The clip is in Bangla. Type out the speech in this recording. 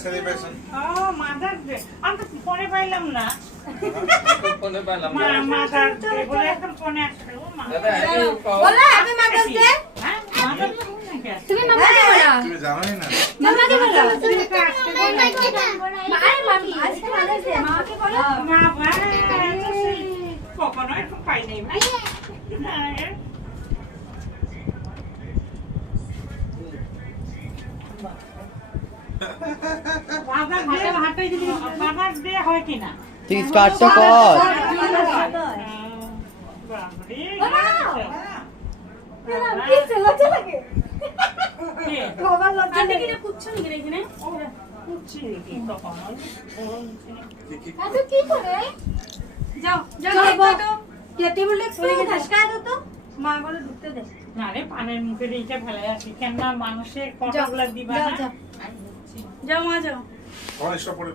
celebration. Oh, Mother's Day. I'm the phone পাইলাম না। ফোনে পাইলাম না। Mother's Day বলে এখন ফোনে আসছে ও মা। দাদা হ্যাপি বলো হ্যাপি মাদার্স ডে। হ্যাঁ, Mother's Day নাকি? তুমি মামাকে বলো। তুমি জানোই না। মামাকে বলো। তুমি তো আসতে বলো। আরে মামি আজকে মাদার্স ডে মামাকে বলো। না ভাই, তো সেই কখনো এরকম পাই নাই ভাই। না, Mother's Day হয় কিনা? তুই স্টার্ট তো কর। পানের মুখে এইটা ফেলে আসি কেন মানুষের কথাগুলো দিবা না যাও মা যাও। অনেক সব পড়ে